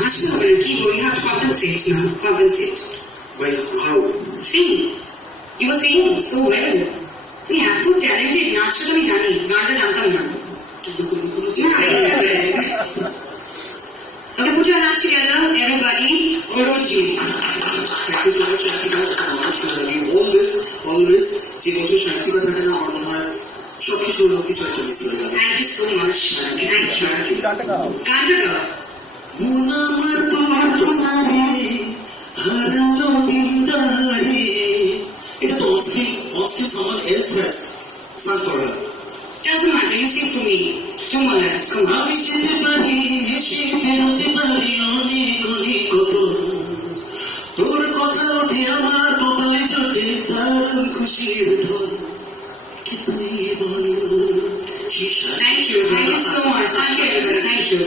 হাসতে হবে না, কি বলি, have to compensate now, compensate. By how? Sing. You were singing so well. তুমি এত ট্যালেন্টেড, নাচটা তো আমি জানি, গানটা জানতাম না। Okay, put your hands together, everybody. Oroji. Thank you so much, Shaktika. Always, যে বছর শান্তিকা থাকে না, আমার মনে হয় সব কিছু হলো কিছু একটা মিস হয়ে যাবে। Thank you so much. Thank you. গানটা গাও। মন আমার প্রার্থনা রে, হারালো নিন্দারে। এটা তো on-screen someone else has sung for her. Doesn't matter, you sing for me. Don't worry, come on. আমি যেতে পারি, হেসে বেরোতে পারি অনেক অনেক কত। তোর কথা ওঠে আমার কপালে চোটে, দারুণ খুশির ঢল। কি তুই বল, Thank you so much. Thank you, everybody. Thank you.